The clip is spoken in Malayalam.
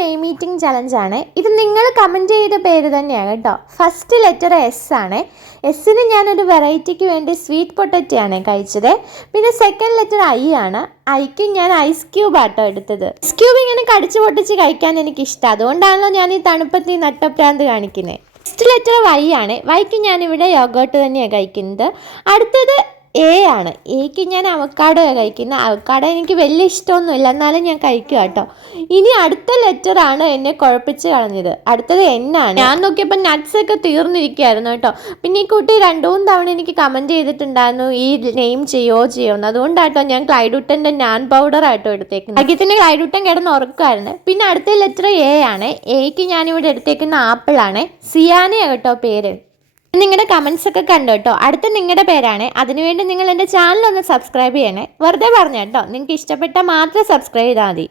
Name meeting ചലഞ്ചാണ്. ഇത് നിങ്ങൾ കമൻറ്റ് ചെയ്ത പേര് തന്നെയാണ് കേട്ടോ. ഫസ്റ്റ് ലെറ്റർ എസ് ആണ്. എസ്സിന് ഞാനൊരു വെറൈറ്റിക്ക് വേണ്ടി സ്വീറ്റ് പൊട്ടറ്റയാണ് കഴിച്ചത്. പിന്നെ സെക്കൻഡ് ലെറ്റർ ഐ ആണ്. ഐക്ക് ഞാൻ ഐസ് ക്യൂബ് ആട്ടോ എടുത്തത്. ഐസ് ക്യൂബ് ഇങ്ങനെ കടിച്ചു പൊട്ടിച്ച് കഴിക്കാൻ എനിക്കിഷ്ടം. അതുകൊണ്ടാണല്ലോ ഞാൻ ഈ തണുപ്പത്ത് നട്ടപ്രാന്ത് കാണിക്കുന്നത്. ഫസ്റ്റ് ലെറ്റർ വൈ ആണ്. വൈക്ക് ഞാനിവിടെ യോഗോട്ട് തന്നെയാണ് കഴിക്കുന്നത്. അടുത്തത് എ ആണ്. എക്ക് ഞാൻ അവക്കാഡോ കഴിക്കുന്നത്. അവക്കാഡോ എനിക്ക് വലിയ ഇഷ്ടമൊന്നുമില്ല, എന്നാലും ഞാൻ കഴിക്കുക കേട്ടോ. ഇനി അടുത്ത ലെറ്റർ ആണ് എന്നെ കുഴപ്പിച്ച് കളഞ്ഞത്. അടുത്തത് എൻ ആണ്. ഞാൻ നോക്കിയപ്പോൾ നട്ട്സ് ഒക്കെ തീർന്നിരിക്കുകയായിരുന്നു കേട്ടോ. പിന്നെ ഈ കുട്ടി 2-3 തവണ എനിക്ക് കമൻറ്റ് ചെയ്തിട്ടുണ്ടായിരുന്നു ഈ നെയിം ചെയ്യുമെന്ന്. അതുകൊണ്ടാട്ടോ ഞാൻ ക്ലൈഡുട്ടൻ്റെ നാൻ പൗഡർ ആയിട്ടോ എടുത്തേക്കുന്നത്. ഭാഗ്യത്തിന് ക്ലൈഡുട്ടൻ കിടന്ന് ഉറക്കുമായിരുന്നു. പിന്നെ അടുത്ത ലെറ്റർ എ ആണ്. എക്ക് ഞാനിവിടെ എടുത്തേക്കുന്ന ആപ്പിൾ ആണ്. സിയാനയാണ് കേട്ടോ പേര്. നിങ്ങളുടെ കമൻസ് ഒക്കെ കണ്ടു കേട്ടോ. അടുത്ത നിങ്ങളുടെ പേരാണ്. അതിനുവേണ്ടി നിങ്ങൾ എൻ്റെ ചാനൽ ഒന്ന് സബ്സ്ക്രൈബ് ചെയ്യണേ. വെറുതെ പറഞ്ഞു കേട്ടോ. നിങ്ങൾക്ക് ഇഷ്ടപ്പെട്ടാൽ മാത്രം സബ്സ്ക്രൈബ് ചെയ്താൽ മതി.